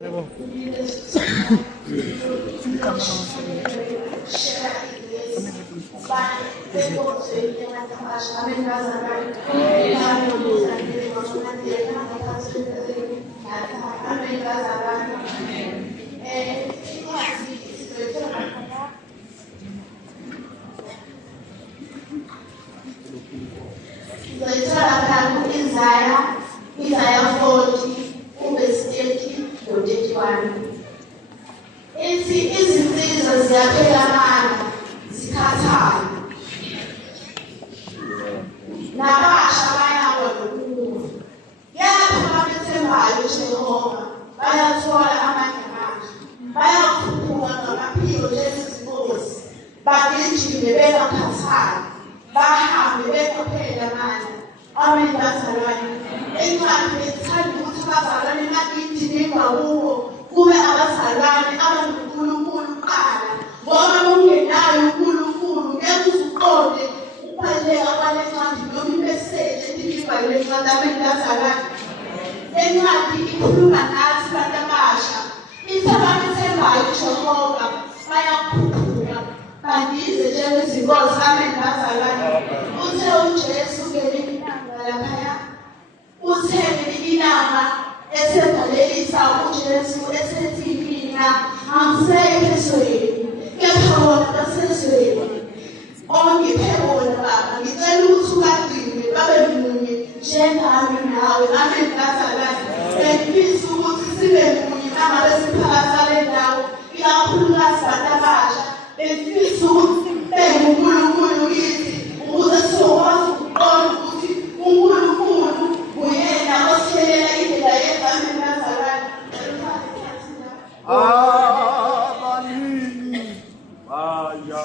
Isaiah 40, verse 30 to 31. Izinsizwa ziyaphela amandla, zikhathala. Nabasha bayakwa nokuwa. Kepha abethembayo uJehova bayathola amandla amasha. Bayakhuphuka ngamaphiko njengezinkozi. Bagijime bengakhathali. Bahambe bengapheli amandla. Amen bazalwane. Encwadi bethanda ukuthi abazalwane bakithi ningakuwo kube abazalwane abanoNkulunkulu kuqala. Ngoba ungenayo uNkulunkulu ngeke uzuqonde ukubaluleka kwale ncwadi noma imeseji edilivwa yile ncwadi. Amen bazalwane. Le ncwadi ikhuluma nathi bantu abasha. Ithi abamethembayo uJehova bayakhuphuka bandize njengezinkozi. Amen bazalwane. Uthe uJesu ngelinye ilanga laphaya, uthe ngelinye ilanga esedalelisa uJesu esethi mina angisekho ezweni kepha wona basezweni. Ongiphe wona Baba, ngicela ukuthi ubagcine babe munye njengami nawe. Amen bazalwane. Bengifisa ukuthi sibe munye nangabe siphakathi kwale ndawo, ikakhulukazi bantu abasha. Bengifisa ukuthi sibe nguNkulunkulu kithi ukuze sizokwazi ukuqonda ukuthi uNkulunkulu uyena osithelela indlela yethu. Amen bazalwane. Abanini baya